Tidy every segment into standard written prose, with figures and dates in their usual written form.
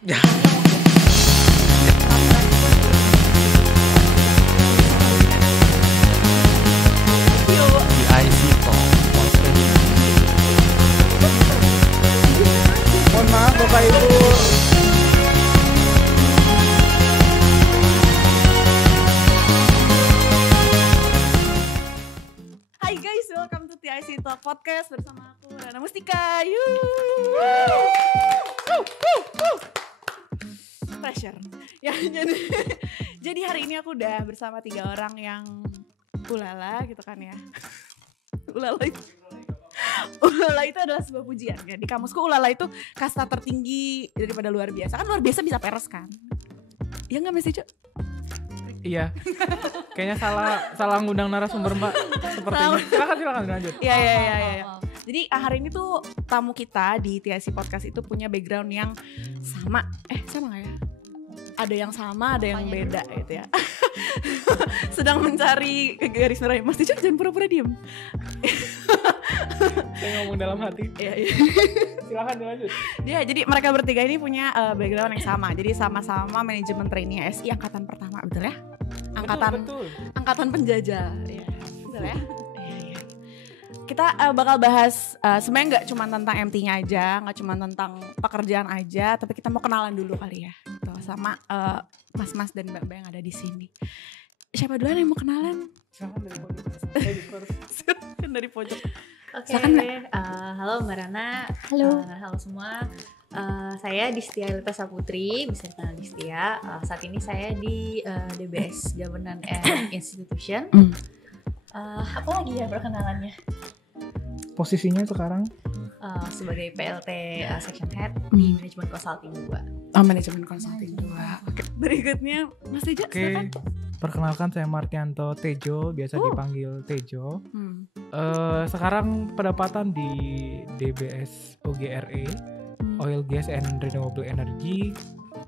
TIC Talk. Mohon maaf Bapak Ibu. Hai guys, welcome to TIC Talk Podcast bersama aku Rana Mustika. Pressure. Ya, jadi hari ini aku udah bersama 3 orang yang ulala gitu kan ya. Ulala itu adalah sebuah pujian ya. Di kamusku ulala itu kasta tertinggi daripada luar biasa. Kan luar biasa bisa peres kan? Ya nggak mesti, Cuk? Iya. Kayaknya salah ngundang narasumber Mbak sepertinya. Silakan lanjut. Iya. Jadi hari ini tuh tamu kita di TIC Podcast itu punya background yang sama. Sama gak ya? Ada yang sama, ada yang beda gitu ya. Sedang mencari garis merah. Mas Tijo jangan pura-pura diem. Saya ngomong dalam hati. Iya. Silakan dilanjut. Jadi mereka bertiga ini punya background yang sama. Jadi sama-sama manajemen trainee SI angkatan pertama, betul ya? Betul. Angkatan penjajah. Iya, betul ya? Iya. Kita bakal bahas sebenarnya nggak cuma tentang MT-nya aja, nggak cuma tentang pekerjaan aja, tapi kita mau kenalan dulu kali ya, gitu, sama mas-mas dan mbak-mbak yang ada di sini. Siapa duluan yang mau kenalan? Silakan dari pojok. Silakan dari pojok. Oke, Silakan, Mbak. Halo Mbak Rana. Halo. Halo semua. Saya Distia Lita Saputri, bisa dikenal Distia. Saat ini saya di DBS Governance and Institution. Apa lagi ya perkenalannya? Posisinya sekarang Sebagai PLT Section Head di Manajemen Consulting 2. Manajemen Consulting 2. Oke. Berikutnya Mas Tejo, silakan. Perkenalkan saya Martianto Tejo, biasa dipanggil Tejo. Sekarang pendapatan di DBS OGRE, Oil Gas and Renewable Energy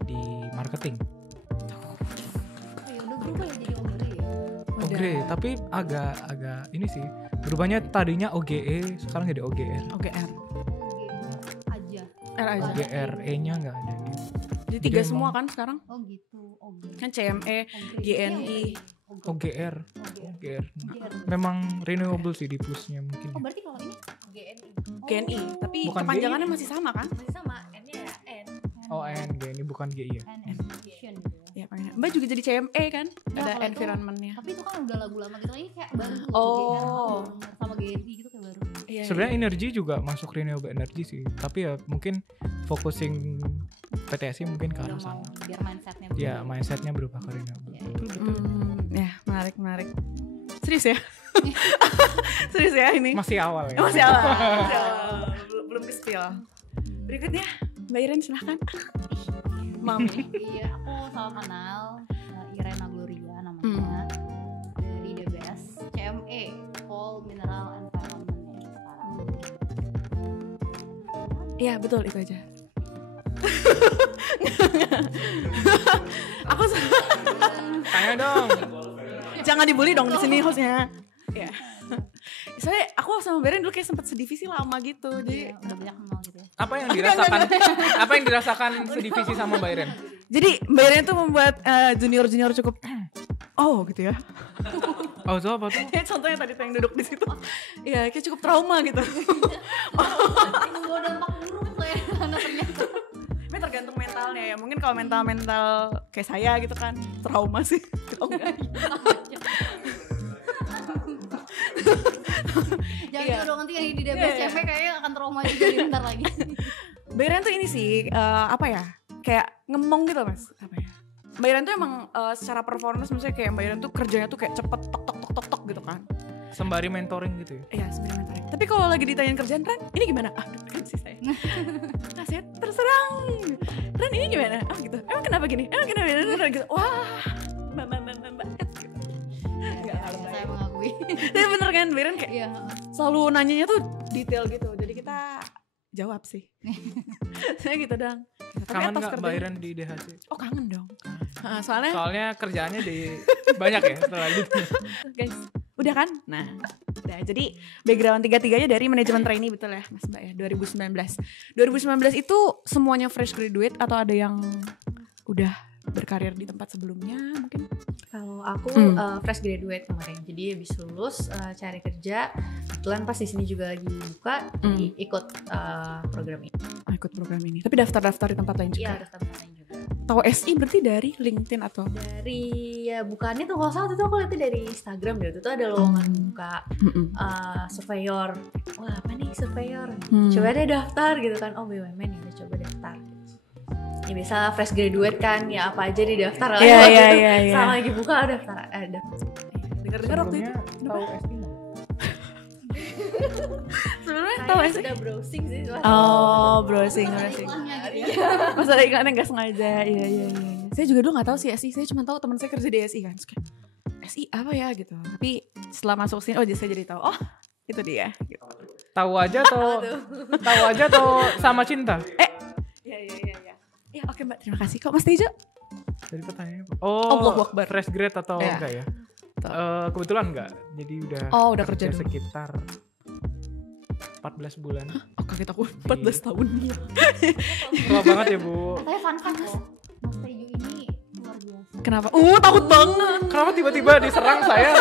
di marketing. Udah berubah ya jadi OGRE ya? OGRE, tapi agak ini sih. Berubahnya tadinya OGE, sekarang jadi OGR. OGR. Aja. R aja. OGRE-nya nggak ada. Jadi 3 Jadi semua emang- kan sekarang? Oh gitu. OGRE. Kan CME, GNI. OGR. Memang renewable sih di pushnya mungkin. Oh berarti kalau ini GNI. GNI, tapi Bukan kepanjangannya GNI. masih sama kan? Masih sama, N-nya ya N. Oh, GNI bukan GI ya. N-Education gitu ya. Iya, pengen. Mbak juga jadi CME kan? Ya, Ada kalau itu- environment-nya. Tapi itu kan udah lagu lama gitu, ini kayak baru tuh. Oh. GNI sama GNI gitu kayak baru. Iya. Sebenarnya energi juga masuk renewable energy sih, tapi ya mungkin focusing PTSI mungkin ke Udah arah mau sana. biar mindsetnya Ya, mindsetnya berubah ke renewable. Ya. Ya, menarik. Serius ya? Serius ya ini? Masih awal ya. Masih awal. Belum ke spill. Berikutnya, Mbak Iren silahkan. Mami. Iya, aku salah kenal Irena Gloria namanya. Dari DBS CME, Coal Mineral Environment ya sekarang. Iya, betul itu aja. Aku Tanya dong. jangan dibully dong di sini hostnya. Ya. Soalnya aku sama Beren dulu kayak sempat sedivisi lama gitu. Jadi Iya, udah banyak kenal gitu ya. Apa yang dirasakan? Apa yang dirasakan sedivisi sama Mbak Iren? jadi Mbak Iren tuh membuat junior-junior cukup oh gitu ya. Oh, itu apa tuh? Kayak contohnya tadi tuh yang duduk di situ. Iya, kayak cukup trauma gitu. Ini bawa dampak buruk tuh ya, karena ternyata. Tapi tergantung mentalnya ya. Mungkin kalau mental kayak saya gitu kan trauma sih. Jangan Iya. dong nanti yang di DBS Iya. CME kayaknya akan trauma juga nih bentar lagi. Mbak Iren tuh ini sih apa ya? Kayak ngemong gitu Mas. Apa ya? Mbak Iren tuh emang secara performance maksudnya kayak Mbak Iren tuh kerjanya tuh kayak cepet tok gitu kan. Sembari mentoring gitu ya. Iya sebenarnya mentoring. Tapi kalau lagi ditanyain kerjaan Ren, ini gimana? Kan sih saya. Nah saya terserang. Ren ini gimana? Gitu. Emang kenapa gini? Emang kenapa gini? Gitu. Wah, mbak gitu. Enggak Saya mengakui. Tapi bener kan, Mbak Iren kayak Iya. selalu nanyanya tuh detail gitu. Jadi kita jawab sih. Saya gitu dong. Tapi Kangen atas nggak kerjaan- Mbak Iren di DHC? Oh kangen dong. Soalnya Soalnya kerjaannya di banyak ya setelah itu. guys, Udah kan? Nah, udah. Jadi background tiga-tiganya dari manajemen trainee, betul ya Mas Mbak ya, 2019. 2019 itu semuanya fresh graduate atau ada yang udah berkarir di tempat sebelumnya mungkin? Kalau aku fresh graduate kemarin, jadi habis lulus cari kerja. Kebetulan pas di sini juga lagi buka, jadi ikut program ini. Ikut program ini. Tapi daftar-daftar di tempat lain juga. Iya, daftar lain juga. Tahu SI berarti dari LinkedIn atau? Dari ya bukannya tuh kalau salah itu aku lihatnya dari Instagram deh. Itu tuh ada lowongan buka surveyor. Wah apa nih surveyor? Coba deh daftar gitu kan. Oh BUMN ya udah coba daftar. Ya biasa fresh graduate kan, ya apa aja di daftar lah. Iya. Sama lagi buka daftar. Dengar-dengar waktu itu. Tahu SI nggak? Sebelumnya Saya tahu SI. sudah browsing sih. Oh, browsing. Iklannya gitu. Masalah iklannya nggak sengaja. Iya. Saya juga dulu nggak tahu sih SI. Saya cuma tahu teman saya kerja di SI kan. Terus kayak, SI apa ya gitu. Tapi setelah masuk sini, oh jadi saya jadi tahu. Oh, itu dia. Gitu. Tahu aja tuh sama cinta. Iya. Ya oke Mbak, terima kasih. Kok Mas Tejo? Dari pertanyaannya apa? Allahu Akbar. Fresh grade atau Iya. enggak ya? Kebetulan enggak. Jadi udah kerja dulu. sekitar 14 bulan. Oh kaget aku 14 tahun. Tua banget ya Bu. Katanya fun Mas. Mas Tejo ini luar biasa. Kenapa? Takut banget. Kenapa tiba-tiba diserang saya?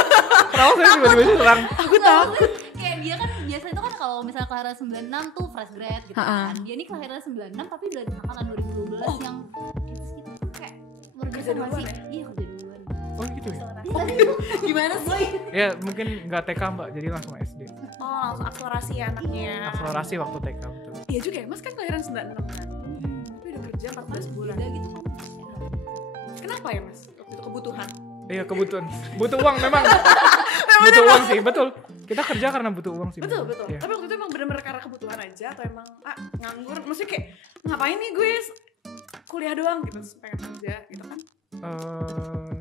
Kenapa saya tiba-tiba diserang? Aku takut. Kayak dia kan biasa itu kan kalau misalnya kelahiran 96 tuh fresh grad gitu kan. Dia ini kelahiran 96 tapi udah angkatan 2012 yang kita tuh kayak luar biasa Kerja duluan sih. ya? Iya kerja duluan. Oh gitu ya? Gimana sih? Ya mungkin nggak TK Mbak, jadi langsung SD. Oh langsung akselerasi ya anaknya. Akselerasi waktu TK betul. Iya juga ya, Mas kan kelahiran 96 kan. Tapi udah kerja 14 bulan. Beda gitu kan. Kenapa ya Mas? Waktu itu kebutuhan. Iya kebutuhan. Butuh uang memang. Butuh uang sih, betul. Kita kerja karena butuh uang sih. Betul. Iya. Tapi waktu itu emang bener-bener karena kebutuhan aja atau emang nganggur? Maksudnya kayak ngapain nih gue kuliah doang gitu, terus pengen kerja gitu kan?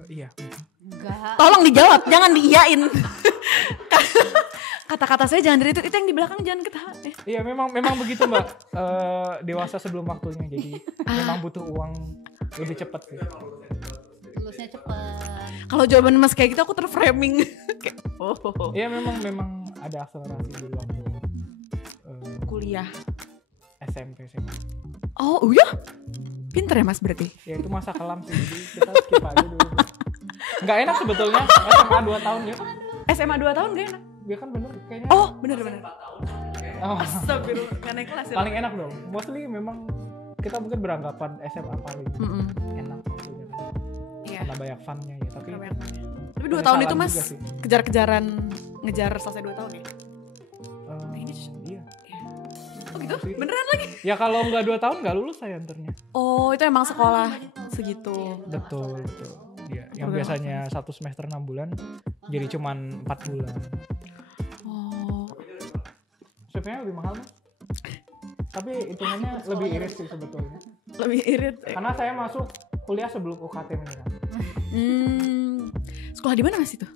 Iya. Enggak. Tolong dijawab, jangan diiyain. Kata-kata saya jangan dari itu yang di belakang jangan ketawa. Iya memang begitu Mbak. Dewasa sebelum waktunya, jadi memang butuh uang lebih cepat sih. Lulusnya cepet. Kalau jawaban Mas kayak gitu aku terframing. Kayak Iya memang ada akselerasi dulu waktu kuliah. SMP SMA. Oh iya? Pinter ya Mas berarti? Ya itu masa kelam sih, jadi kita skip aja dulu. Nggak enak sebetulnya SMA 2 tahun ya kan? SMA 2 tahun gak enak? Dia kan bener kayaknya. Oh bener. Oh, Astagfirullah, gak naik kelas ya? paling enak dong. Mostly memang kita mungkin beranggapan SMA paling enak maksudnya. Iya. Karena banyak fun-nya ya, tapi Tapi 2 tahun itu salah Mas juga sih. kejar-kejaran ngejar selesai 2 tahun ya? Iya. Oh gitu? Gitu. Beneran lagi? Ya kalau nggak 2 tahun nggak lulus saya anternya. Oh itu emang sekolah segitu. Betul. Iya, yang biasanya 1 semester 6 bulan jadi cuman 4 bulan. Oh. Sebenarnya lebih mahal Mas. Tapi hitungannya lebih irit sih sebetulnya. Lebih irit. Karena saya masuk kuliah sebelum UKT menyerang. Sekolah di mana Mas itu?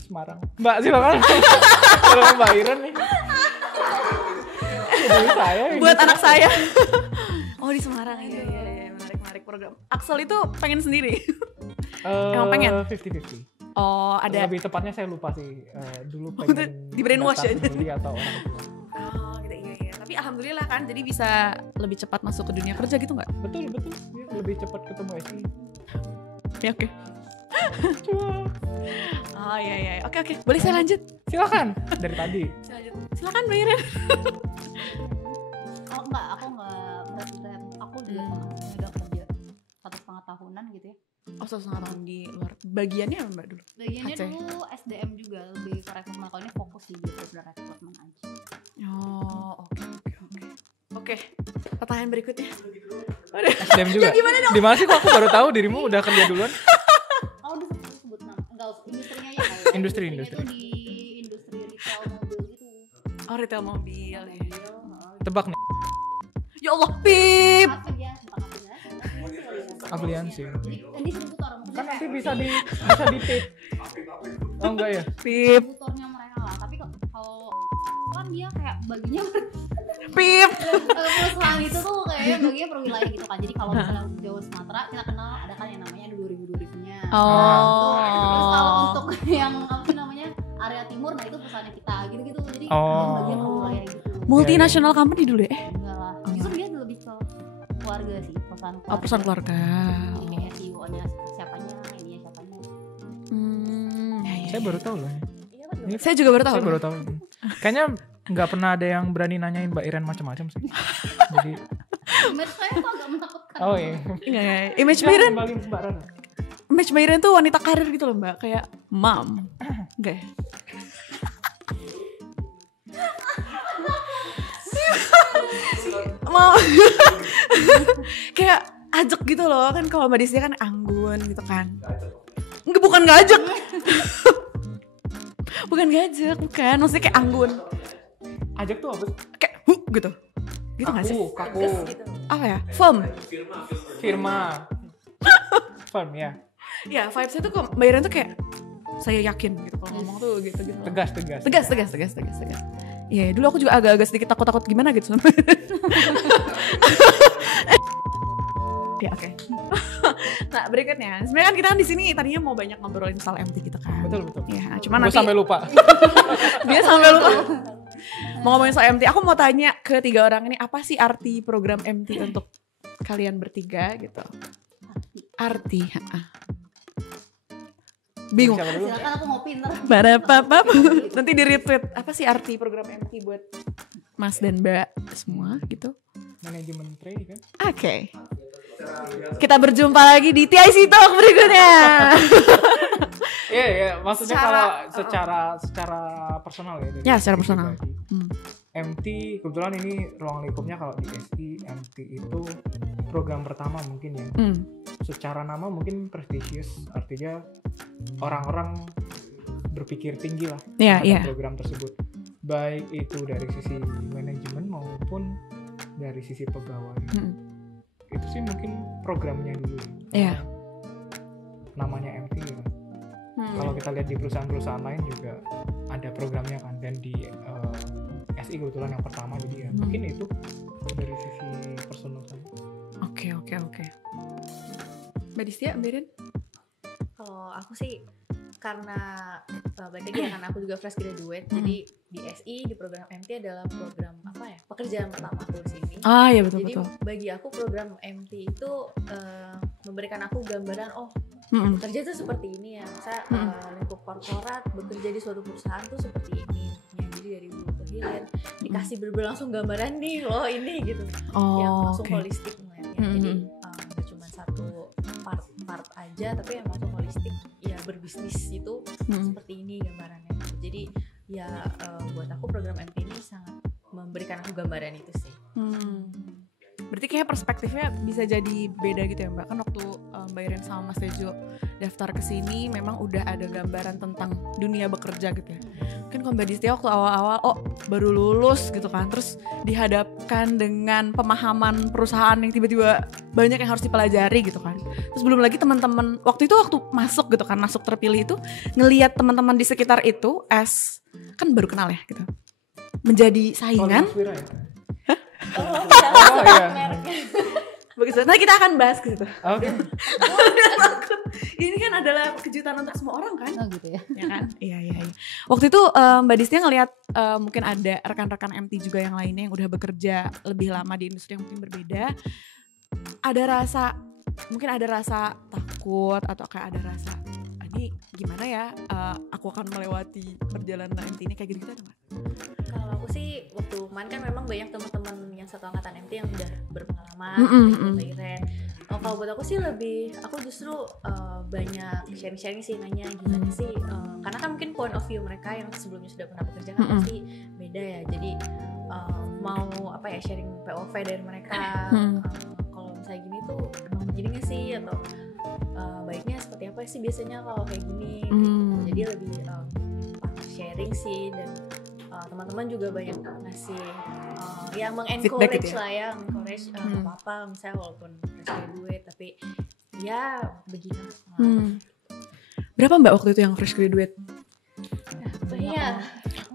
Semarang. Mbak silakan. Kalau Mbak Iren nih. Jadi saya Buat anak saya. Oh di Semarang. Iya. Menarik program. Axel itu pengen sendiri. Emang pengen? 50-50. Oh ada. Lebih tepatnya saya lupa sih. Dulu pengen di brainwash daftar aja. sendiri atau orang tua. Oh gitu iya. Tapi alhamdulillah kan jadi bisa lebih cepat masuk ke dunia kerja gitu nggak? Betul. Ya, lebih cepat ketemu SI. Ya oke. Oh iya. Oke. Boleh saya lanjut? Silakan. Dari tadi. Silakan Mbak Iren. Oh enggak, aku enggak berat. Aku juga udah kerja 1,5 tahunan gitu ya. Oh 1,5 tahun di luar. Bagiannya apa Mbak dulu? Bagiannya Aceh. dulu SDM juga lebih ke rekrutmen. Kalau ini fokus sih gitu udah rekrutmen aja. Oh oke. Pertanyaan berikutnya. SDM juga. Di mana sih kok aku baru tahu dirimu udah kerja duluan? Oh udah sebut nama. Enggak, industrinya ya. Industri. Itu di industri retail mobil gitu. Oh retail mobil. Tebak nih. Ya Allah, Pip. Maafin ya, tentang aplikasi. Appliansi. Jadi ini sebut orang Kan nanti bisa di tip. Oh enggak ya? Pip. distributornya mereka lah. Tapi kalau kan dia kayak baginya Pip. perusahaan itu tuh kayaknya baginya per wilayah gitu kan. Jadi kalau misalnya Jawa Sumatera kita kenal ada kan yang namanya 2000-nya. Oh. Terus kalau untuk yang apa sih namanya jadi Oh. bagian keluarga gitu. Multinational company dulu ya? Enggak lah. Justru dia lebih ke keluarga sih, perusahaan keluarga. Oh, perusahaan keluarga. Jadi kayak CEO-nya siapanya, ininya siapanya. Ya. Saya baru tahu loh. Ini Saya juga baru tahu. Saya baru tahu. Kayaknya nggak pernah ada yang berani nanyain Mbak Iren macam-macam sih. Jadi, Image saya kok agak menakutkan. oh iya. Iya, image Mbak Iren, Kembali Mbak Rana. image Mbak Iren tuh wanita karir gitu loh Mbak, kayak mom. Enggak ya? Mau kayak ajak gitu loh kan, kalau Mbak Distia kan anggun gitu kan. Enggak, bukan ngajak. Bukan ngajak, bukan. Maksudnya kayak anggun. Ajak tuh apa? Kayak gitu. Gitu gak sih? Kaku. Apa ya? Firm. Firma. Firm ya. Ya, vibes-nya tuh kok Mbak Iren tuh kayak saya yakin gitu kalau ngomong tuh gitu. Tegas. Tegas. Iya, dulu aku juga agak-agak sedikit takut-takut gimana gitu sama. Ya, oke. Nah, berikutnya. Sebenarnya kan kita kan di sini tadinya mau banyak ngobrolin soal MT gitu kan. Betul. Iya, cuman Gue nanti sampai lupa. dia sampai lupa. Mau ngomongin soal MT, aku mau tanya ke 3 orang ini, apa sih arti program MT untuk kalian bertiga gitu? Arti. Bingung. Siapa dulu? Silakan aku ngopi ntar. Barapapap. Nanti di retweet. Apa sih arti program MT buat Mas dan Mbak semua gitu? Manajemen training kan? Oke. Kita berjumpa lagi di TIC Talk berikutnya. Iya, maksudnya kalau secara personal ya. Ya, secara personal. MT kebetulan ini ruang lingkupnya kalau di SI MT itu program pertama mungkin ya. Secara nama mungkin prestisius, artinya orang-orang berpikir tinggi lah terhadap program tersebut. Baik itu dari sisi manajemen maupun dari sisi pegawai. Itu sih mungkin programnya dulu. Iya. Namanya MT ya. Kalau kita lihat di perusahaan-perusahaan lain juga ada programnya kan, dan di SI kebetulan yang pertama, jadi ya mungkin itu dari sisi personal saya. Oke. Mbak Distia, Mbak Iren? Kalau aku sih karena balik lagi ya, karena aku juga fresh graduate, jadi di SI di program MT adalah program pekerjaan pertama aku di sini. Ah ya betul. Jadi bagi aku program MT itu memberikan aku gambaran kerja itu seperti ini ya, saya lingkup korporat bekerja di suatu perusahaan tuh seperti ini ya, jadi dari hulu ke hilir dikasih berlangsung gambaran nih loh ini gitu, yang langsung holistik melihatnya. Jadi nggak cuma satu part aja, tapi yang langsung holistik ya, berbisnis itu seperti ini gambarannya. Jadi ya buat aku program MT ini sangat memberikan aku gambaran itu sih. Berarti kayak perspektifnya bisa jadi beda gitu ya Mbak. Kan waktu Mbak Iren sama Mas Tejo daftar ke sini memang udah ada gambaran tentang dunia bekerja gitu ya. Mungkin kalau Mbak Distia waktu awal-awal baru lulus gitu kan, terus dihadapkan dengan pemahaman perusahaan yang tiba-tiba banyak yang harus dipelajari gitu kan. Terus belum lagi teman-teman waktu masuk gitu kan, masuk terpilih itu ngelihat teman-teman di sekitar itu kan baru kenal ya gitu, menjadi saingan. Oh iya. Bagus. Nah kita akan bahas ke situ. Oke. Ini kan adalah kejutan untuk semua orang kan? Oh gitu ya. Ya kan? Iya. Waktu itu Mbak Distia ngelihat mungkin ada rekan-rekan MT juga yang lainnya yang udah bekerja lebih lama di industri yang mungkin berbeda. Mungkin ada rasa takut atau kayak ada rasa ini gimana ya? Aku akan melewati perjalanan MT ini kayak gitu-gitu ada nggak? Kalau aku sih waktu kemarin kan memang banyak teman-teman yang satu angkatan MT yang udah berpengalaman, Mbak Iren. Kalau buat aku sih aku justru banyak sharing-sharing sih, nanya gimana sih, karena kan mungkin point of view mereka yang sebelumnya sudah pernah bekerja kan pasti beda ya. Jadi mau sharing POV dari mereka. Kalau misalnya gini tuh emang begini nggak sih, atau baiknya seperti apa sih biasanya kalau kayak gini. Jadi lebih sharing sih, dan teman-teman juga banyak ngasih yang mengencourage gitu ya? lah ya, mengencourage apa misalnya walaupun fresh graduate tapi ya begini. Berapa Mbak waktu itu yang fresh graduate? Iya.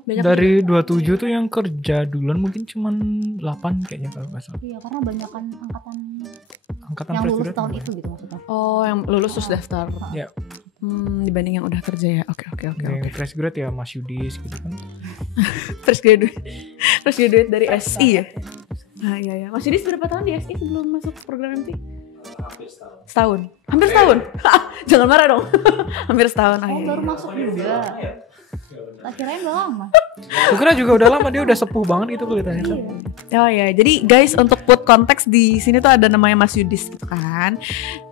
Dari 27 tuh yang kerja duluan mungkin cuman 8 kayaknya kalau nggak salah. Iya, karena banyakan Angkatan yang fresh lulus graduate tahun namanya. itu gitu maksudnya. Oh, yang lulus terus daftar. Ya. Dibanding yang udah kerja ya. Oke. Yang fresh grad ya Mas Yudis gitu kan. Fresh graduate dari SI ya. Nah iya. Mas Yudis berapa tahun di SI sebelum masuk program MT? Hampir setahun. Setahun? Hampir setahun? Jangan marah dong. Hampir setahun. Baru masuk juga. Tak kirain udah lama. Gue kira juga udah lama, dia udah sepuh banget gitu kelihatannya. Oh ya, jadi guys untuk put konteks di sini tuh ada namanya Mas Yudis gitu kan.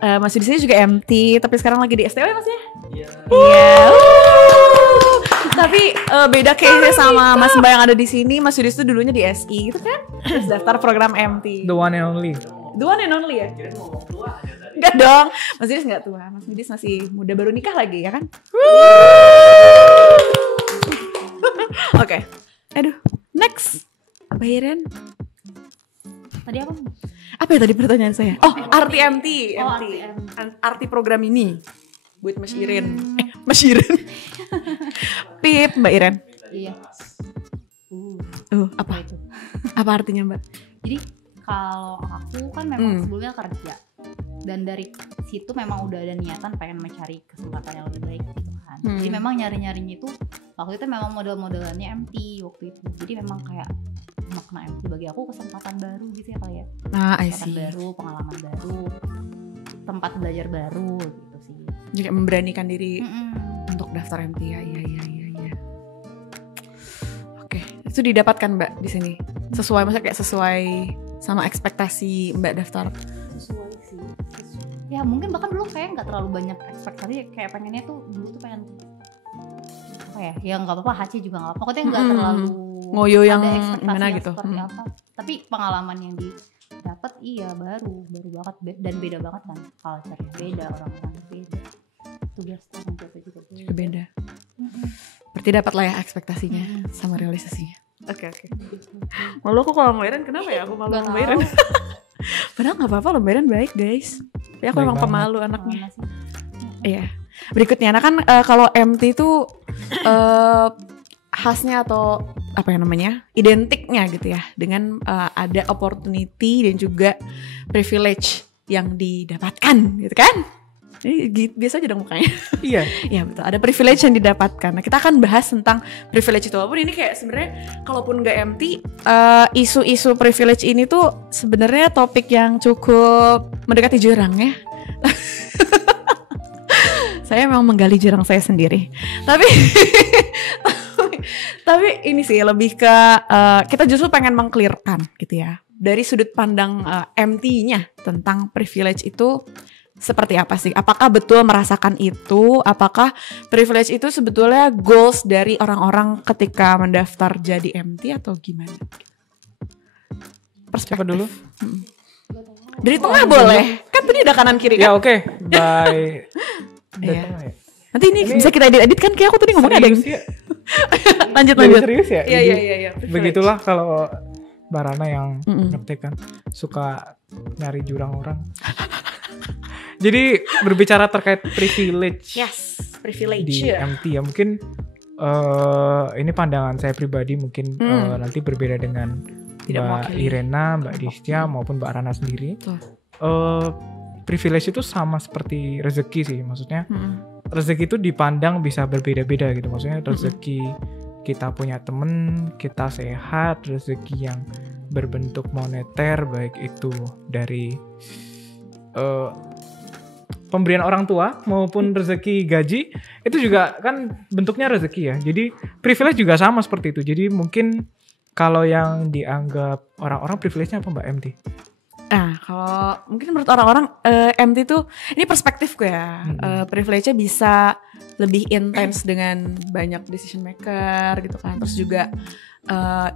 Mas Yudis ini juga MT, tapi sekarang lagi di STW Mas ya? Iya. Tapi beda case-nya sama Mas Mbak yang ada di sini. Mas Yudis tuh dulunya di SI gitu kan? Terus daftar program MT. The one and only. The one and only ya? Enggak dong, Mas Yudis enggak tua. Mas Yudis masih muda, baru nikah lagi ya kan? Oke. Aduh, next. Apa Iren? Tadi apa? Apa ya tadi pertanyaan saya? Oh, arti MT. Oh, MT. arti Arti program ini buat Mas Iren. Mas Iren. Pip, Mbak Iren. Iya. Apa? Itu. Apa artinya, Mbak? Jadi kalau aku kan memang sebelumnya kerja, dan dari situ memang udah ada niatan pengen mencari kesempatan yang lebih baik gitu kan. Jadi memang nyari-nyarinya itu waktu itu memang model-modelannya MT waktu itu. Jadi memang kayak makna MT bagi aku kesempatan baru gitu ya kali ya. Kesempatan baru, pengalaman baru, tempat belajar baru gitu sih. Jadi memberanikan diri untuk daftar MT ya. Iya. Oke, itu didapatkan Mbak di sini. Sesuai, maksudnya kayak sesuai sama ekspektasi Mbak daftar. Sesuai sih. Ya mungkin bahkan dulu kayak nggak terlalu banyak ekspektasi, kayak pengennya tuh dulu tuh pengen apa ya? Ya nggak apa-apa, HC juga nggak apa-apa. Pokoknya nggak terlalu ngoyo yang ada ekspektasi gimana yang gitu. seperti apa. Tapi pengalaman yang didapat baru banget dan beda banget kan, culture-nya beda, orang-orang beda, tugas tanggung jawab juga beda. Berarti dapat lah ya ekspektasinya sama realisasinya. Oke. Malu aku kalau Mbak Iren, kenapa ya aku malu sama Mbak Iren? Padahal gak apa-apa loh, Mbak Iren baik guys. Ya aku Baik emang banget. pemalu anaknya. Iya. Berikutnya, nah kan kalau MT itu khasnya atau apa yang namanya, identiknya gitu ya, dengan ada opportunity dan juga privilege yang didapatkan gitu kan. Ini biasa aja dong mukanya. Iya. Ya betul, ada privilege yang didapatkan. Nah kita akan bahas tentang privilege itu. Walaupun ini kayak sebenarnya kalaupun nggak MT, isu-isu privilege ini tuh sebenarnya topik yang cukup mendekati jurang ya. Saya memang menggali jurang saya sendiri. Tapi ini sih lebih ke kita justru pengen meng-clearkan gitu ya. Dari sudut pandang MT-nya tentang privilege itu seperti apa sih? Apakah betul merasakan itu? Apakah privilege itu sebetulnya goals dari orang-orang ketika mendaftar jadi MT atau gimana? Perspektif Siapa dulu? Dari tengah boleh. Kan tadi ada kanan kiri Ya kan? oke. Bye. Iya. Nanti ini bisa kita edit kan? Kayak aku tadi ngomongnya ada yang Serius ya? lanjut. Serius ya? Iya. Begitulah kalau Mbak Rana yang ngetik kan suka nyari jurang orang. Jadi berbicara terkait privilege privilege di MT ya, mungkin ini pandangan saya pribadi, mungkin nanti berbeda dengan Mbak Irena, Mbak Distia maupun Mbak Rana sendiri. Privilege itu sama seperti rezeki sih, maksudnya rezeki itu dipandang bisa berbeda-beda gitu, maksudnya rezeki kita punya temen, kita sehat, rezeki yang berbentuk moneter baik itu dari pemberian orang tua maupun rezeki gaji, itu juga kan bentuknya rezeki ya. Jadi privilege juga sama seperti itu. Jadi mungkin kalau yang dianggap orang-orang privilege-nya apa Mbak MT? Nah kalau mungkin menurut orang-orang MT tuh, ini perspektifku ya, privilege-nya bisa lebih intens dengan banyak decision maker gitu kan. Terus juga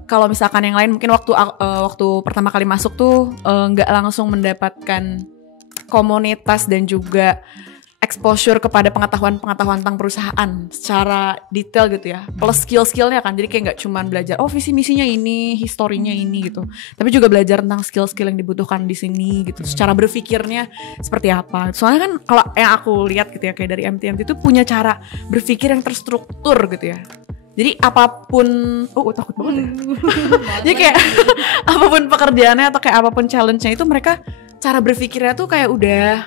kalau misalkan yang lain mungkin waktu pertama kali masuk tuh nggak langsung mendapatkan komunitas dan juga exposure kepada pengetahuan tentang perusahaan secara detail gitu ya, plus skill-skillnya kan. Jadi kayak nggak cuma belajar visi misinya ini, historinya ini gitu, tapi juga belajar tentang skill-skill yang dibutuhkan di sini gitu, secara berpikirnya seperti apa. Soalnya kan kalau yang aku lihat gitu ya, kayak dari MT itu punya cara berpikir yang terstruktur gitu ya. Jadi apapun, takut banget ya. Jadi kayak apapun pekerjaannya atau kayak apapun challenge-nya itu, mereka cara berpikirnya tuh kayak udah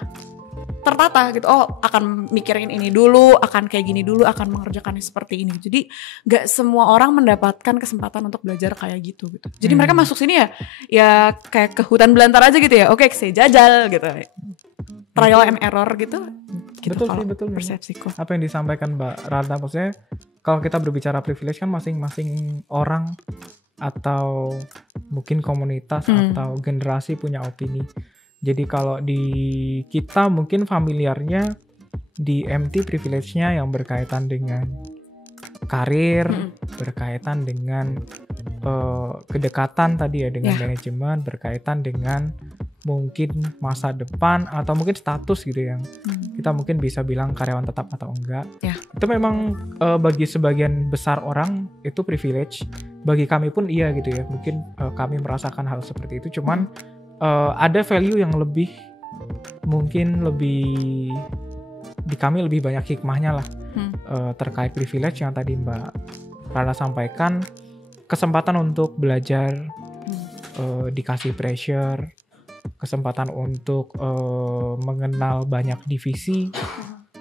tertata gitu. Oh, akan mikirin ini dulu, akan kayak gini dulu, akan mengerjakannya seperti ini. Jadi gak semua orang mendapatkan kesempatan untuk belajar kayak gitu. Jadi mereka masuk sini ya kayak ke hutan belantara aja gitu ya. Oke, saya jajal gitu. Trial and error gitu. Betul sih, betul. Persepsiku. Apa yang disampaikan Mbak Rata, maksudnya kalau kita berbicara privilege kan masing-masing orang atau mungkin komunitas atau generasi punya opini. Jadi kalau di kita mungkin familiarnya di MT privilege-nya yang berkaitan dengan karir, berkaitan dengan kedekatan tadi ya dengan manajemen, berkaitan dengan mungkin masa depan atau mungkin status gitu yang kita mungkin bisa bilang karyawan tetap atau enggak. Itu memang bagi sebagian besar orang itu privilege. Bagi kami pun iya gitu ya. Mungkin kami merasakan hal seperti itu. Cuman ada value yang lebih mungkin lebih di kami lebih banyak hikmahnya lah terkait privilege yang tadi Mbak Rara sampaikan, kesempatan untuk belajar, dikasih pressure, kesempatan untuk mengenal banyak divisi,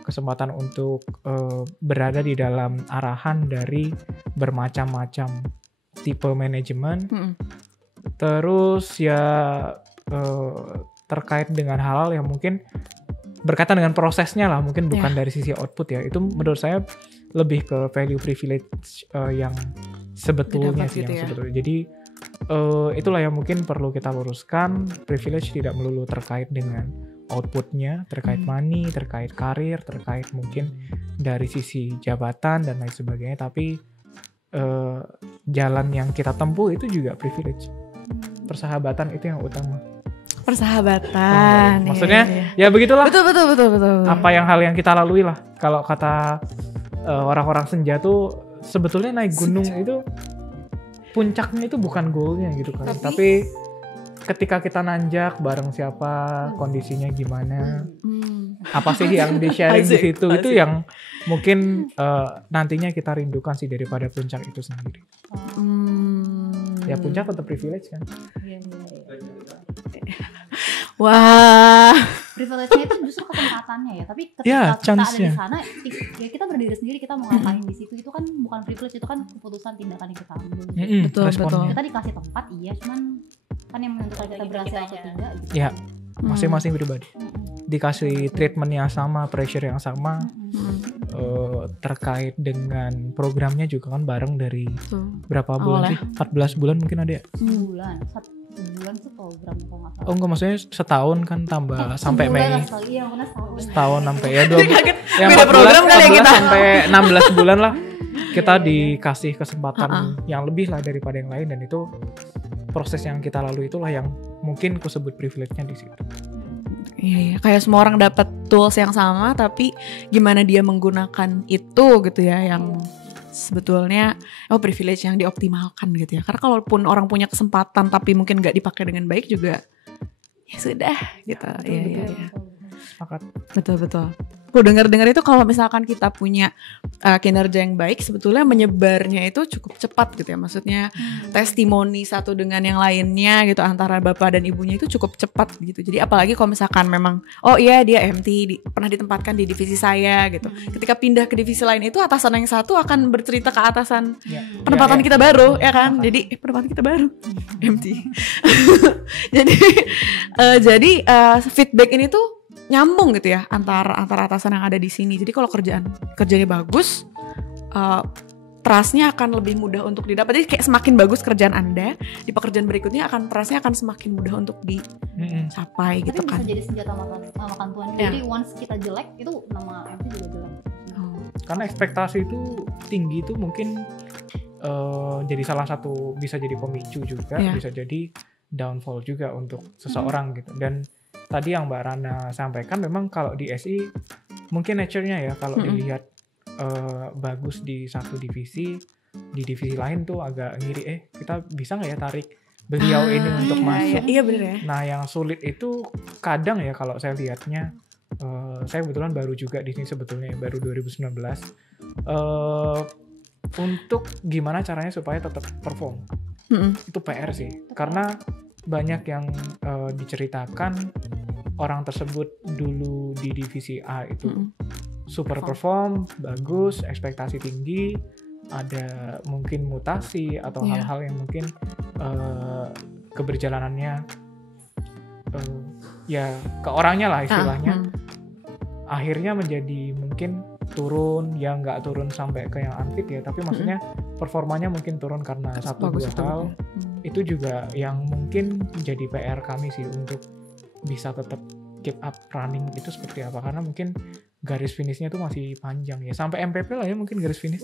kesempatan untuk berada di dalam arahan dari bermacam-macam tipe manajemen. Terus ya terkait dengan hal-hal yang mungkin berkaitan dengan prosesnya lah, mungkin bukan dari sisi output ya. Itu menurut saya lebih ke value privilege yang sebetulnya sih, yang sebetulnya. Jadi itulah yang mungkin perlu kita luruskan. Privilege tidak melulu terkait dengan outputnya, terkait money, terkait karir, terkait mungkin dari sisi jabatan dan lain sebagainya. Tapi jalan yang kita tempuh itu juga privilege. Persahabatan itu yang utama. Persahabatan. Maksudnya ya begitulah. Betul. Apa hal yang kita lalui lah. Kalau kata orang-orang senja tuh sebetulnya naik gunung itu puncaknya itu bukan goalnya gitu kan. Tapi ketika kita nanjak bareng siapa, kondisinya gimana, apa sih yang di-sharing di situ, itu yang mungkin nantinya kita rindukan sih daripada puncak itu sendiri. Ya puncak tetap privilege kan. Iya. Wah. Privilege-nya itu justru kesempatannya ya. Tapi ketika kita ada di sana, ya kita berdiri sendiri, kita mau ngapain di situ, itu kan bukan privilege, itu kan keputusan tindakan yang kita ambil. Betul. Kita dikasih tempat, iya, cuman kan yang menentukan kita berhasil atau tidak gitu. Ya, masing-masing pribadi. Dikasih treatment yang sama, pressure yang sama, terkait dengan programnya juga kan bareng dari berapa bulan sih? 14 bulan mungkin ada ya? Sebulan tuh program kalau nggak salah. Oh enggak, maksudnya setahun kan tambah sampai Mei. Iya, benar setahun sampai ya 2 yang beda program kali ya kita. Sampai 16 bulan lah kita dikasih kesempatan yang lebih lah daripada yang lain, dan itu proses yang kita lalui itulah yang mungkin aku sebut privilege-nya di situ. Iya, kayak semua orang dapat tools yang sama, tapi gimana dia menggunakan itu gitu ya, yang sebetulnya privilege yang dioptimalkan gitu ya. Karena kalaupun orang punya kesempatan tapi mungkin nggak dipakai dengan baik juga, ya sudah gitu. Iya. Sepakat. Betul. Aku dengar itu kalau misalkan kita punya kinerja yang baik, sebetulnya menyebarnya itu cukup cepat gitu ya. Maksudnya testimoni satu dengan yang lainnya gitu antara bapak dan ibunya itu cukup cepat gitu. Jadi apalagi kalau misalkan memang dia MT pernah ditempatkan di divisi saya gitu. Ketika pindah ke divisi lain itu atasan yang satu akan bercerita ke atasan penempatan kita baru ya kan. Jadi penempatan kita baru MT. jadi feedback ini tuh nyambung gitu ya antara atasan yang ada di sini. Jadi kalau kerjanya bagus, trustnya akan lebih mudah untuk didapat. Jadi kayak semakin bagus kerjaan Anda, di pekerjaan berikutnya trustnya akan semakin mudah untuk dicapai gitu kan. Tapi bisa jadi senjata makan tuan. Jadi once kita jelek, itu nama MT juga jelek. Karena ekspektasi itu tinggi itu mungkin jadi salah satu, bisa jadi pemicu juga, bisa jadi downfall juga untuk seseorang gitu. Dan tadi yang Mbak Rana sampaikan, memang kalau di SI mungkin nature-nya ya, kalau dilihat bagus di satu divisi, di divisi lain tuh agak ngiri, kita bisa nggak ya tarik beliau ini untuk masuk. Iya benar ya. Nah yang sulit itu kadang ya kalau saya lihatnya, saya kebetulan baru juga di sini sebetulnya, baru 2019, untuk gimana caranya supaya tetap perform. Itu PR sih, karena banyak yang diceritakan orang tersebut dulu di divisi A itu super perform, bagus, ekspektasi tinggi, ada mungkin mutasi atau hal-hal yang mungkin keberjalanannya ya ke orangnya lah istilahnya, akhirnya menjadi mungkin turun, ya nggak turun sampai ke yang unfit ya, tapi maksudnya performanya mungkin turun karena satu dua hal. Itu juga yang mungkin jadi PR kami sih untuk bisa tetap keep up running itu seperti apa, karena mungkin garis finishnya tuh masih panjang ya, sampai MPP lah ya mungkin garis finish.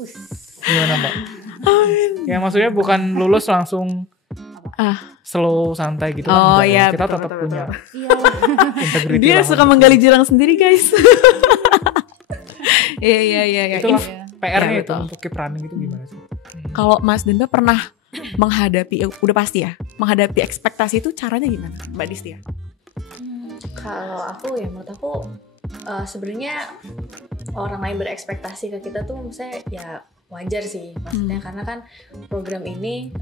Gimana Mbak? Ya maksudnya bukan lulus langsung slow santai gitu kan. Iya, kita tetap punya integrity. Dia suka menggali jurang sendiri guys. Iya. Itulah PR-nya itu untuk keep running itu gimana sih? Kalau Mas Denda pernah menghadapi, udah pasti ya, menghadapi ekspektasi itu caranya gimana Mbak Distia? Kalau aku ya, menurut aku sebenarnya orang lain berekspektasi ke kita tuh maksudnya ya wajar sih maksudnya, karena kan program ini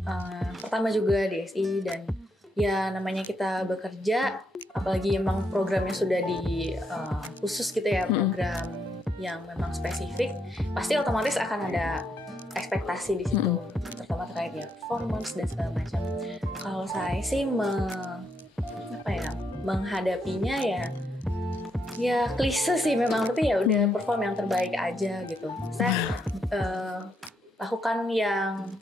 pertama juga di SI, dan ya namanya kita bekerja, apalagi emang programnya sudah di khusus gitu ya, program yang memang spesifik, pasti otomatis akan ada ekspektasi di situ, terutama terkait ya performance dan segala macam. Kalau saya sih menghadapinya ya klise sih memang, tapi ya udah perform yang terbaik aja gitu. Saya lakukan yang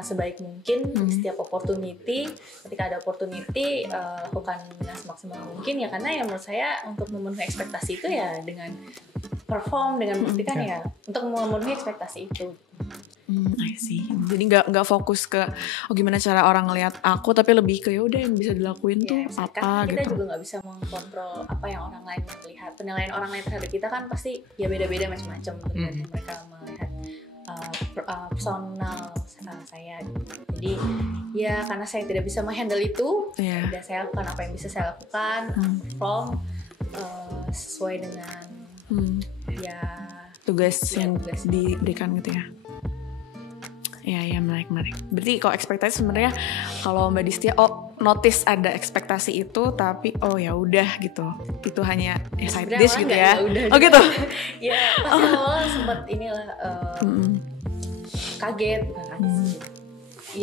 sebaik mungkin di setiap opportunity. Ketika ada opportunity, lakukan dengan semaksimal mungkin ya, karena ya menurut saya untuk memenuhi ekspektasi itu ya dengan perform, dengan buktikan ya untuk memenuhi ekspektasi itu. I see. Jadi nggak fokus ke gimana cara orang ngelihat aku, tapi lebih ke yaudah yang bisa dilakuin tuh apa kita gitu. Kita juga nggak bisa mengkontrol apa yang orang lain melihat. Penilaian orang lain terhadap kita kan pasti ya beda-beda macam-macam. Tergantung mereka melihat personal saya. Jadi ya karena saya tidak bisa menghandle itu, udah saya lakukan apa yang bisa saya lakukan, perform sesuai dengan ya tugas yang diberikan gitu ya. Ya menarik. Berarti kalau ekspektasi sebenarnya kalau Mbak Distia notice ada ekspektasi itu, tapi ya udah gitu. Itu hanya side dish gitu ya. Gitu. Ya pasti awal sempat inilah kaget, bukan kaget sih.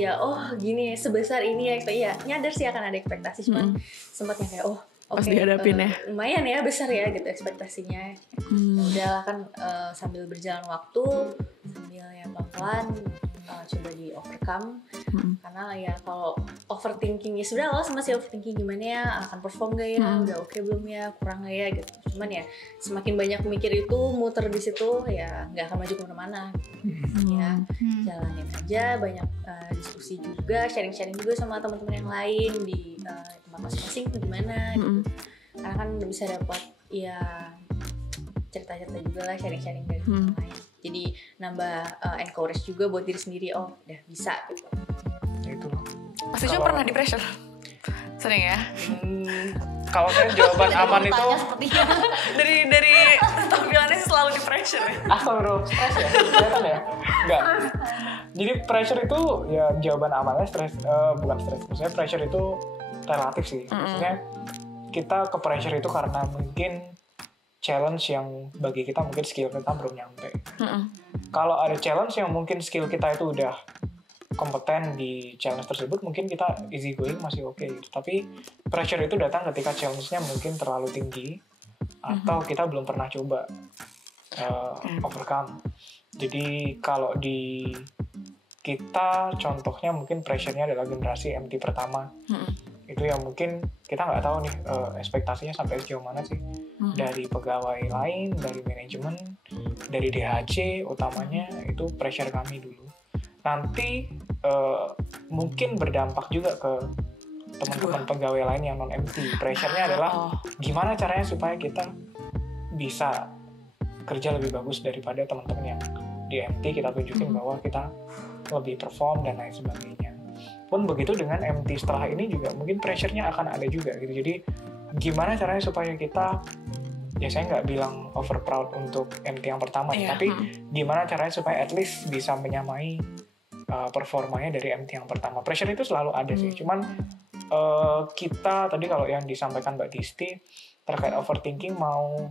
Ya gini sebesar ini ya nyadar sih akan ada ekspektasi, cuman sempatnya kayak pas dihadapin ya lumayan ya besar ya gitu ekspektasinya. Udah kan sambil berjalan waktu, sambil ya pelan-pelan coba di overcome, karena ya kalau overthinking ya sebenarnya awal masih overthinking gimana ya akan perform gak ya, udah oke belum ya, kurang gak ya gitu. Cuman ya semakin banyak mikir itu, muter di situ ya nggak akan maju kemana-mana ya. Jalanin aja, banyak diskusi juga, sharing juga sama teman-teman yang lain di tempat masing-masing tuh gimana gitu. Karena kan bisa dapat ya cerita-cerita juga lah, sharing dari orang lain. Jadi nambah encourage juga buat diri sendiri, udah bisa gitu. Itu loh. Pasti juga pernah di pressure. Sering ya? Kalau saya jawaban aman itu dari tampilannya selalu di pressure ya. Bro, stres ya? Kelihatan ya? Enggak. Jadi pressure itu ya jawaban amannya bukan stres. Maksudnya pressure itu relatif sih. Maksudnya kita ke pressure itu karena mungkin challenge yang bagi kita mungkin skill kita belum nyampe. Kalau ada challenge yang mungkin skill kita itu udah kompeten di challenge tersebut, mungkin kita easy going masih oke gitu. Tapi pressure itu datang ketika challenge-nya mungkin terlalu tinggi atau kita belum pernah coba overcome. Jadi kalau di kita contohnya mungkin pressure-nya adalah generasi MT pertama. Itu yang mungkin kita nggak tahu nih ekspektasinya sampai sejauh mana sih dari pegawai lain, dari manajemen, dari DHC utamanya, itu pressure kami dulu. Nanti mungkin berdampak juga ke teman-teman pegawai lain yang non MT. Pressure-nya adalah gimana caranya supaya kita bisa kerja lebih bagus daripada teman-teman yang di MT, kita tunjukin bahwa kita lebih perform dan lain sebagainya. Pun begitu dengan MT setelah ini juga mungkin pressure-nya akan ada juga gitu. Jadi gimana caranya supaya kita, ya saya nggak bilang over proud untuk MT yang pertama tapi gimana caranya supaya at least bisa menyamai performanya dari MT yang pertama. Pressure itu selalu ada sih, cuman kita tadi kalau yang disampaikan Mbak Disti terkait overthinking, mau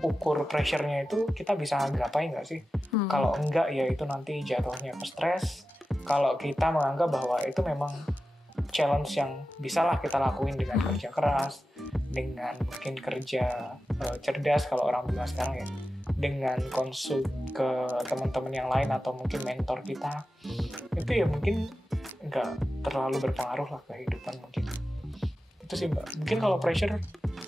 ukur pressure-nya itu kita bisa ngapain nggak sih? Kalau enggak ya itu nanti jatuhnya ke stres. Kalau kita menganggap bahwa itu memang challenge yang bisalah kita lakuin dengan kerja keras, dengan mungkin kerja cerdas kalau orang bilang sekarang ya, dengan konsul ke teman-teman yang lain atau mungkin mentor kita, itu ya mungkin nggak terlalu berpengaruh lah ke kehidupan mungkin. Itu sih Mbak. Mungkin kalau pressure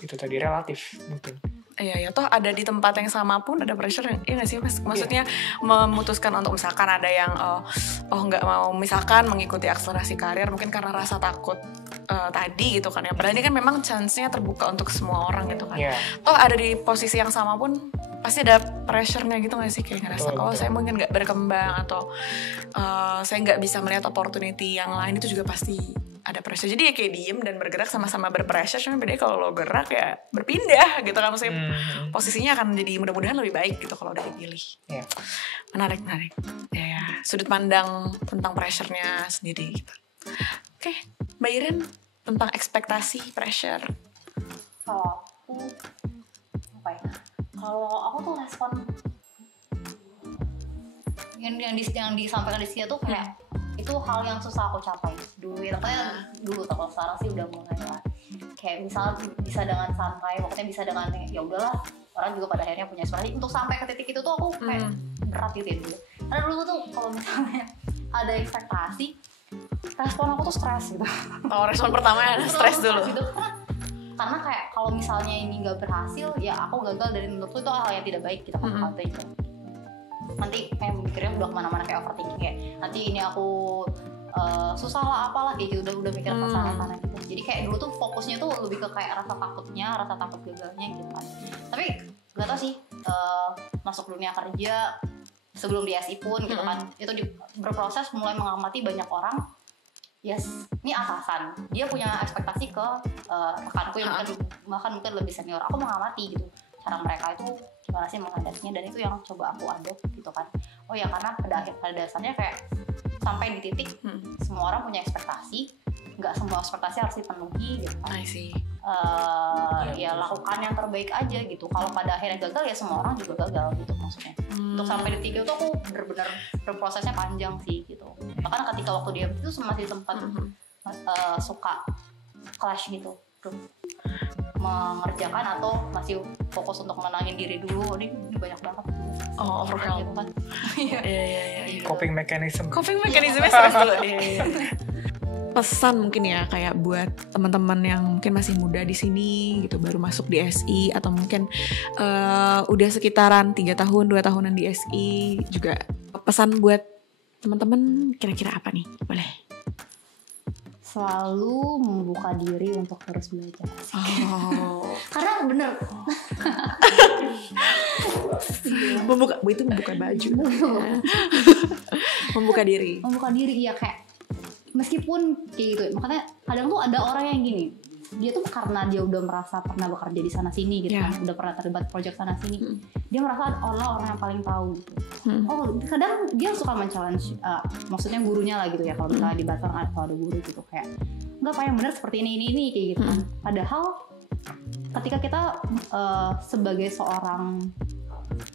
itu tadi relatif mungkin. Iya, toh ada di tempat yang sama pun ada pressure, ya nggak sih Mas? Maksudnya memutuskan untuk misalkan ada yang nggak mau misalkan mengikuti akselerasi karir mungkin karena rasa takut tadi gitu kan ya. Padahal ini kan memang chance-nya terbuka untuk semua orang gitu kan. Toh ada di posisi yang sama pun pasti ada pressure-nya gitu nggak sih, kayak ngerasa saya mungkin nggak berkembang atau saya nggak bisa melihat opportunity yang lain, itu juga pasti ada pressure. Jadi ya kayak diem dan bergerak sama-sama berpressure, cuma bedanya kalau lo gerak ya berpindah gitu kan, maksudnya posisinya akan jadi mudah-mudahan lebih baik gitu kalau udah dipilih. Menarik ya, sudut pandang tentang pressure-nya sendiri gitu. Oke, Mbak Iren tentang ekspektasi pressure. Kalau aku apa ya? Kalau aku tuh respon yang disampaikan di sini tuh kayak itu hal yang susah aku capai dulu ya, dulu kalau sekarang sih udah mulai lah, kayak misal bisa dengan santai, pokoknya bisa dengan ya udahlah, orang juga pada akhirnya punya ekspektasi. Untuk sampai ke titik itu tuh aku kayak berat gitu ya dulu, karena dulu tuh kalau misalnya ada ekspektasi, respon aku tuh stres gitu. Respon pertama stres dulu gitu. Karena kayak kalau misalnya ini nggak berhasil ya aku gagal, dan menurutku itu hal yang tidak baik gitu kan. Nanti kayak mikirnya udah kemana-mana, kayak overthinking, kayak nanti ini aku susah lah apalah kayak gitu, udah mikir ke sana gitu. Jadi kayak dulu tuh fokusnya tuh lebih ke kayak rasa takut gagalnya gitu kan. Tapi gak tau sih, masuk dunia kerja sebelum di SI pun gitu kan, itu berproses mulai mengamati banyak orang. Ini atasan, dia punya ekspektasi ke rekanku yang mungkin lebih senior. Aku mengamati gitu cara mereka itu gimana sih menghadapinya, dan itu yang coba aku adopt gitu kan. Oh ya, karena pada dasarnya kayak sampai di titik semua orang punya ekspektasi, nggak semua ekspektasi harus dipenuhi gitu kan. Ya lakukan yang terbaik aja gitu. Kalau pada akhirnya gagal ya semua orang juga gagal gitu maksudnya. Untuk sampai di titik itu aku benar-benar berprosesnya panjang sih gitu. Bahkan ketika waktu dia itu masih sempat suka clash gitu, mengerjakan atau masih fokus untuk menenangin diri dulu. Ini banyak banget overwhelm gitu kan. Iya. Coping mechanism-nya stres dulu. Pesan mungkin ya kayak buat teman-teman yang mungkin masih muda di sini gitu, baru masuk di SI atau mungkin udah sekitaran 3 tahun 2 tahunan di SI juga. Pesan buat teman-teman kira-kira apa nih? Boleh. Selalu membuka diri untuk terus belajar. Karena bener membuka baju. Membuka diri ya, kayak meskipun kayak gitu ya. Makanya kadang tuh ada orang yang gini, dia tuh karena dia udah merasa pernah bekerja di sana sini gitu kan, udah pernah terlibat project sana sini, dia merasa orang yang paling tahu gitu. Kadang dia suka men-challenge maksudnya gurunya lah gitu ya, kalau misalnya di Batam atau ada guru gitu kayak enggak, apa yang benar seperti ini kayak gitu kan. Padahal ketika kita sebagai seorang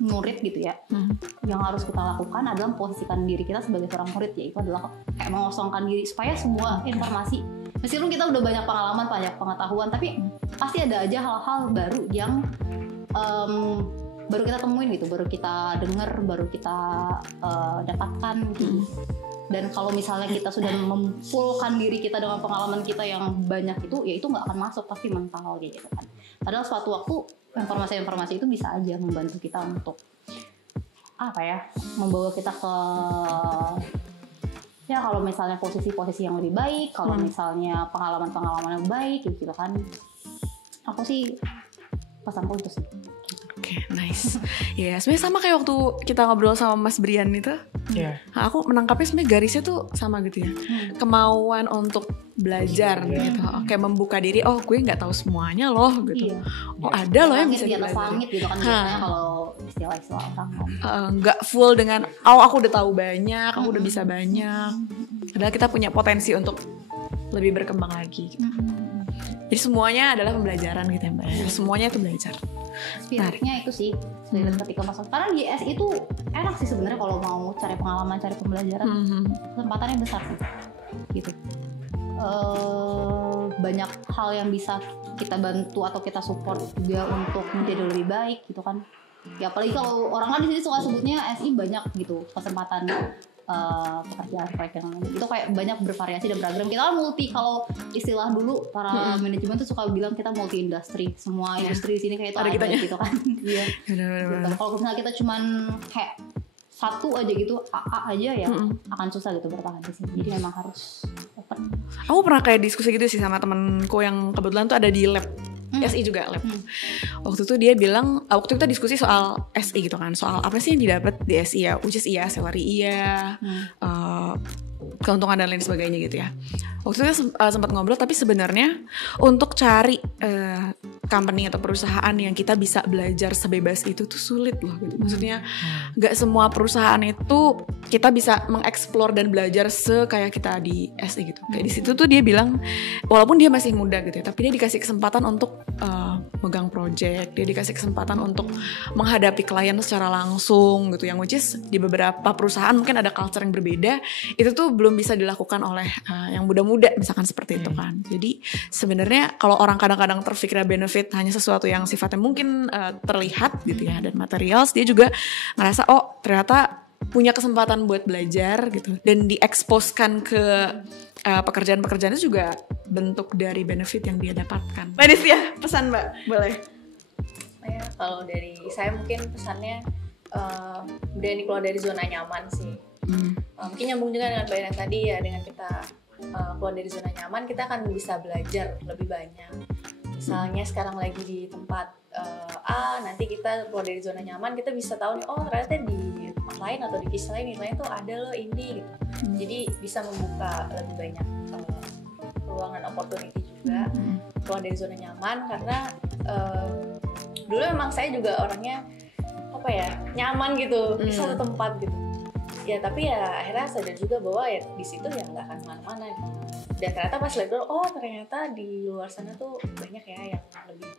murid gitu ya, yang harus kita lakukan adalah memposisikan diri kita sebagai seorang murid, yaitu adalah kayak mengosongkan diri supaya semua informasi, meskipun kita udah banyak pengalaman, banyak pengetahuan, tapi pasti ada aja hal-hal baru yang baru kita temuin gitu, baru kita dengar, baru kita dapatkan gitu. Dan kalau misalnya kita sudah memfullkan diri kita dengan pengalaman kita yang banyak itu, ya itu nggak akan masuk pasti mental gitu kan. Padahal suatu waktu informasi-informasi itu bisa aja membantu kita untuk membawa kita ke ya kalau misalnya posisi-posisi yang lebih baik, kalau misalnya pengalaman-pengalaman yang baik gitu kan. Aku sih pesanku itu sih. Oke, nice. Ya, sebenarnya sama kayak waktu kita ngobrol sama Mas Brian itu. Nah, aku menangkapnya sebenarnya garisnya tuh sama gitu ya. Kemauan untuk belajar gitu. Kayak membuka diri, gue nggak tahu semuanya loh gitu. Ada loh yang bisa dipelajari. Langit gitu kan biasanya kalau istilah-istilah orang. Nggak full dengan aku udah tahu banyak, aku udah bisa banyak. Padahal kita punya potensi untuk lebih berkembang lagi gitu. Jadi semuanya adalah pembelajaran gitu ya Mbak. Semuanya itu belajar. Spiritnya itu sih, spirit ketika masuk. Karena di SI itu enak sih sebenarnya kalau mau cari pengalaman, cari pembelajaran, kesempatannya besar sih. Gitu. Banyak hal yang bisa kita bantu atau kita support juga untuk menjadi lebih baik gitu kan. Ya apalagi kalau orang kan di sini suka sebutnya SI banyak gitu kesempatan pekerjaan proyek yang itu kayak banyak bervariasi dan beragam. Kita kan multi, kalau istilah dulu para manajemen tuh suka bilang kita multi industri, semua industri di sini kayak itu ada gitu kan. Iya. Gitu. Kalau misalnya kita cuman kayak satu aja gitu, AA aja ya akan susah gitu bertahan di sini. Jadi memang harus open. Aku pernah kayak diskusi gitu sih sama temenku yang kebetulan tuh ada di lab SI juga lab. Waktu itu dia bilang, waktu kita diskusi soal SI gitu kan, soal apa sih yang didapat di SI ya, which is iya, salary iya, keuntungan dan lain sebagainya gitu ya. Waktu itu sempat ngobrol, tapi sebenarnya untuk cari company atau perusahaan yang kita bisa belajar sebebas itu tuh sulit loh gitu. Maksudnya nggak semua perusahaan itu kita bisa mengeksplor dan belajar kayak kita di SI gitu. Kayak di situ tuh dia bilang, walaupun dia masih muda gitu ya, tapi dia dikasih kesempatan untuk megang project, dia dikasih kesempatan untuk menghadapi klien secara langsung gitu, yang which is di beberapa perusahaan mungkin ada culture yang berbeda, itu tuh belum bisa dilakukan oleh yang muda-muda misalkan seperti itu kan. Jadi sebenarnya kalau orang kadang-kadang terfikirnya benefit hanya sesuatu yang sifatnya mungkin terlihat gitu ya dan materials, dia juga ngerasa oh ternyata punya kesempatan buat belajar gitu dan dieksposkan ke pekerjaan-pekerjaan itu juga bentuk dari benefit yang dia dapatkan. Mbak Destia, pesan Mbak, boleh? Ya, kalau dari saya mungkin pesannya berani keluar dari zona nyaman sih. Mungkin nyambung juga dengan Mbak yang tadi ya, dengan kita keluar dari zona nyaman kita akan bisa belajar lebih banyak. Misalnya sekarang lagi di tempat A, nanti kita keluar dari zona nyaman, kita bisa tahu nih, oh ternyata di tempat lain atau di kisah lain tuh ada loh ini gitu. Jadi bisa membuka lebih banyak peluang dan opportunity juga keluar dari zona nyaman. Karena dulu memang saya juga orangnya apa ya, nyaman gitu di satu tempat gitu ya, tapi ya akhirnya sadar juga bahwa ya di situ ya nggak akan kemana-mana gitu. Dan ternyata pas lihat dulu, oh ternyata di luar sana tuh banyak ya yang lebih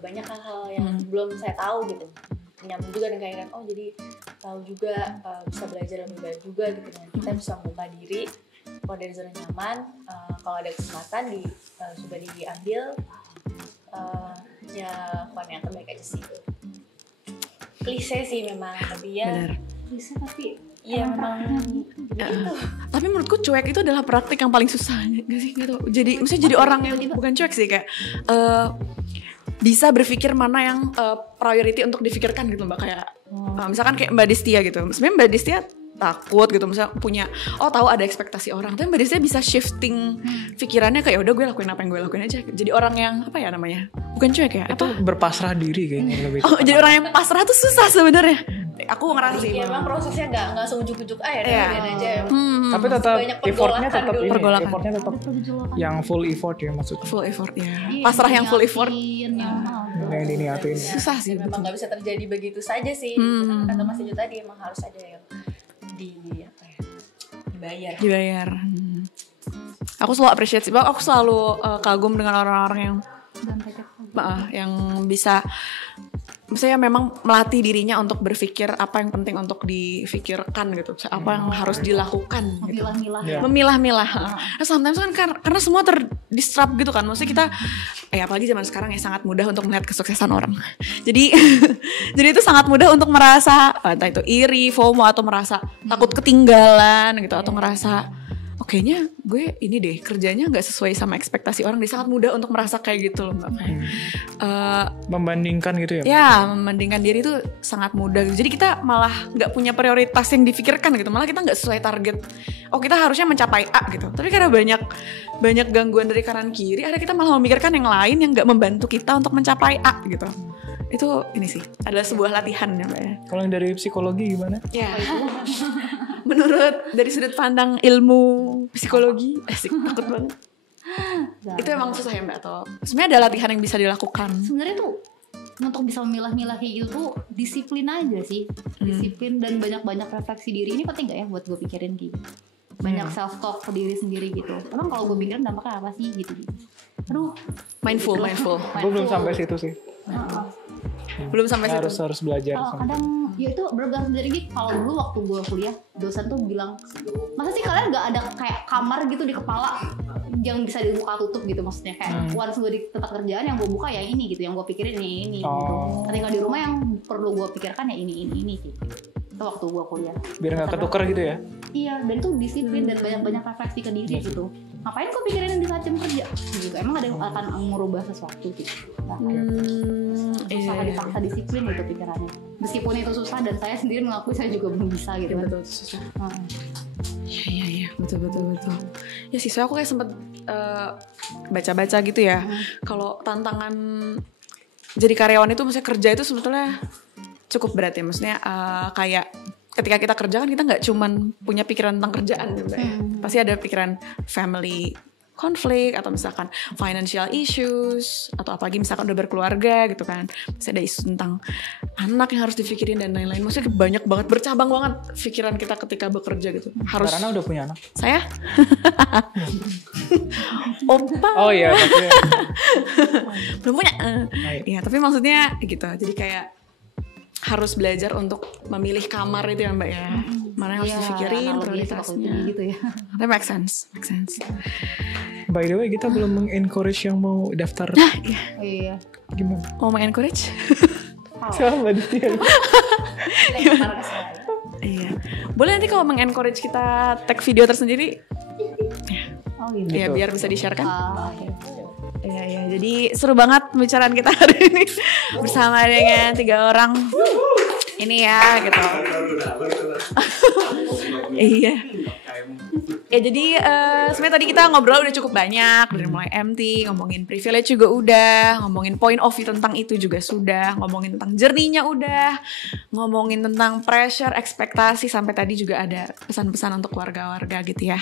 banyak hal-hal yang belum saya tahu gitu. Nyambung juga dengan kaitan, oh jadi tahu juga bisa belajar lebih banyak juga gitu, dengan kita bisa membuka diri keluar dari zona nyaman. Kalau ada kesempatan sudah diambil, ya lakukan yang terbaik aja sih. Klise sih memang, tapi ya Klise tapi iya memang gitu. Tapi menurutku cuek itu adalah praktik yang paling susah, nggak sih? Gitu. Jadi, maksudnya jadi orang yang bukan cuek sih, kayak bisa berpikir mana yang priority untuk difikirkan gitu Mbak. Kayak misalkan kayak Mbak Destia gitu. Sebenarnya Mbak Destia takut gitu, misalnya punya tahu ada ekspektasi orang, tapi Mbak Destia bisa shifting pikirannya kayak udah gue lakuin apa yang gue lakuin aja. Jadi orang yang apa ya namanya? Bukan cuek ya? Itu berpasrah diri kayaknya lebih. Jadi orang yang pasrah tuh susah sebenarnya. Aku ngerasa sih. Iya, memang prosesnya nggak seujuk-ujuk aja aja. Tapi tetap effortnya tetap pergolakan. tetap yang full effort ya, maksudnya. Full effort ya. Pasrah yang full effort. Yang diniatin. Susah sih. Memang nggak bisa terjadi begitu saja sih. Kata Mas Ijo tadi, emang harus ada yang dibayar. Aku selalu appreciate sih, aku selalu kagum dengan orang-orang yang bisa, misalnya memang melatih dirinya untuk berpikir apa yang penting untuk difikirkan gitu, apa yang harus dilakukan gitu. Memilah-milah. Nah, sometimes kan karena semua terdisrupt gitu kan, maksudnya kita apalagi zaman sekarang ya sangat mudah untuk melihat kesuksesan orang. Jadi itu sangat mudah untuk merasa entah itu iri, FOMO, atau merasa takut ketinggalan gitu, atau ngerasa kayaknya gue ini deh kerjanya nggak sesuai sama ekspektasi orang. Dia sangat mudah untuk merasa kayak gitu loh Mbak. Membandingkan gitu ya? Ya, membandingkan diri itu sangat mudah. Jadi kita malah nggak punya prioritas yang difikirkan gitu. Malah kita nggak sesuai target. Oh kita harusnya mencapai A gitu. Tapi karena banyak gangguan dari kanan kiri, ada kita malah memikirkan yang lain yang nggak membantu kita untuk mencapai A gitu. Itu ini sih adalah sebuah latihan ya Mbak ya. Kalau yang dari psikologi gimana? Ya. Menurut dari sudut pandang ilmu psikologi, asik, takut banget. Itu emang susah ya Mbak, atau sebenarnya ada latihan yang bisa dilakukan? Sebenarnya tuh untuk bisa memilah-milah kayak gitu tuh disiplin aja sih. Disiplin dan banyak-banyak refleksi diri. Ini penting gak ya buat gue pikirin gitu? banyak self talk ke diri sendiri gitu. Emang kalau gue pikirin dampaknya apa sih gitu. Aduh, Mindful. Gue belum sampai situ sih. Belum sampai situ. Harus belajar. Kadang ya itu bergantung dari gitu. Kalau dulu waktu gue kuliah, dosen tuh bilang, masa sih kalian nggak ada kayak kamar gitu di kepala yang bisa dibuka tutup gitu, maksudnya kayak once gue di tempat kerjaan yang gue buka ya ini gitu, yang gue pikirin ini gitu. Ketika di rumah yang perlu gue pikirkan ya ini sih. Itu waktu gue kuliah. Biar nggak ketukar gitu ya? Iya, dan itu disiplin dan banyak refleksi ke diri gitu. Ngapain gue pikirin di saat jam kerja? Gitu. Emang ada yang akan merubah sesuatu gitu. Susah dipaksa disiplin gitu pikirannya. Meskipun itu susah dan saya sendiri mengakui saya juga belum bisa gitu. Betul, susah. Iya, betul. Ya sih, soalnya aku kayak sempet baca-baca gitu ya. Kalau tantangan jadi karyawan itu, maksudnya kerja itu sebetulnya cukup berat ya. Maksudnya kayak ketika kita kerja kan kita nggak cuman punya pikiran tentang kerjaan gitu ya. Pasti ada pikiran family konflik atau misalkan financial issues atau apalagi misalkan udah berkeluarga gitu kan. Masih ada isu tentang anak yang harus dipikirin dan lain-lain. Maksudnya banyak banget, bercabang banget pikiran kita ketika bekerja gitu. Harus. Karena udah punya anak. Saya? Opa. Oh iya. Belum punya. Iya, tapi maksudnya gitu. Jadi kayak harus belajar untuk memilih kamar itu ya Mbak ya. Mana yang harus dipikirin, prioritasnya gitu ya. Tapi make sense. By the way, kita belum mengencourage yang mau daftar. Iya. Gimana? Mau mengencourage? Siapa Mbak Distia? Iya. Boleh nanti kalau mengencourage kita tag video tersendiri. Oh gitu. Ya biar bisa di-share kan. Okay. Iya. Jadi seru banget pembicaraan kita hari ini bersama dengan 3 orang. Ini ya gitu. Iya. Ya jadi sebenarnya tadi kita ngobrol udah cukup banyak, dari mulai MT, ngomongin privilege juga udah, ngomongin point of view tentang itu juga sudah, ngomongin tentang journey-nya udah, ngomongin tentang pressure, ekspektasi, sampai tadi juga ada pesan-pesan untuk warga-warga gitu ya.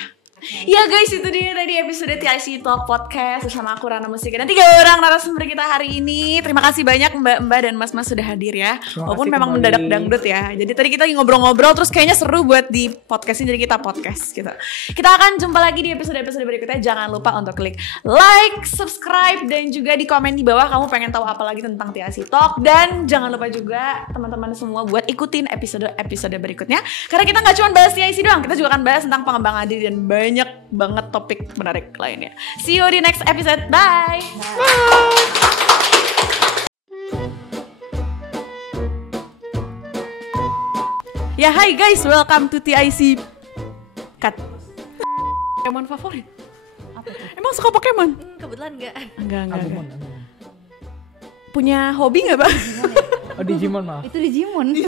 Ya guys, itu dia tadi episode TIC Talk Podcast bersama aku Rana Mustika dan 3 orang narasumber kita hari ini. Terima kasih banyak Mbak-mbak dan Mas-mas sudah hadir ya. Walaupun memang mendadak dangdut ya. Jadi tadi kita ngobrol-ngobrol terus kayaknya seru buat di podcast ini, jadi kita podcast gitu. Kita akan jumpa lagi di episode-episode berikutnya. Jangan lupa untuk klik like, subscribe, dan juga di komen di bawah kamu pengen tahu apa lagi tentang TIC Talk. Dan jangan lupa juga teman-teman semua buat ikutin episode-episode berikutnya. Karena kita gak cuma bahas TIC doang, kita juga akan bahas tentang pengembangan diri dan banyak banget topik menarik lainnya. See you di next episode. Bye. Ya, hi guys, welcome to TIC. Cut. Pokemon favorit? Apa tuh? Emang suka Pokemon? Kebetulan enggak. Enggak. Punya hobi nggak, Pak? Oh, Digimon maaf. Itu Digimon.